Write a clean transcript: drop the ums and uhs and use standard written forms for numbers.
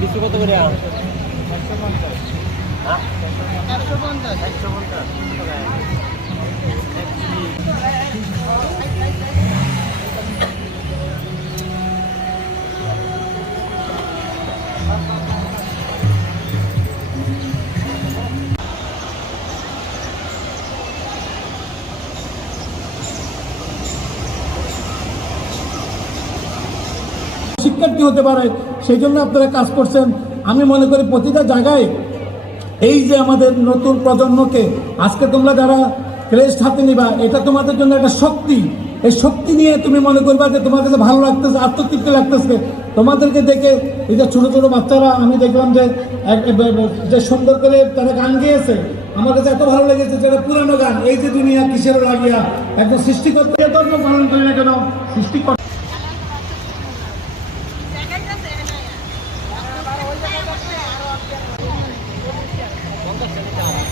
বিক্রি কত করে? 150। হ্যাঁ 150। 150 শিক্ষার্থী হতে পারে, সেই জন্য আপনারা কাজ করছেন। আমি মনে করি প্রতিটা জায়গায় এই যে আমাদের নতুন প্রজন্মকে আজকে তোমরা যারা ক্রেস্ট হাতে নিবা, এটা তোমাদের জন্য একটা শক্তি। এই শক্তি নিয়ে তুমি মনে করবা যে তোমার কাছে ভালো লাগতেছে, আত্মতৃপ্তি লাগতেছে তোমাদেরকে দেখে। এই যে ছোটো ছোটো বাচ্চারা আমি দেখলাম যে সুন্দর করে তারা গান গেয়েছে, আমার কাছে এত ভালো লেগেছে। যেটা পুরানো গান, এই যে দুনিয়া কিসের লাগিয়া, একজন সৃষ্টিকর্তা ধর্ম পালন করি না কেন, সৃষ্টিকর্তা Vamos a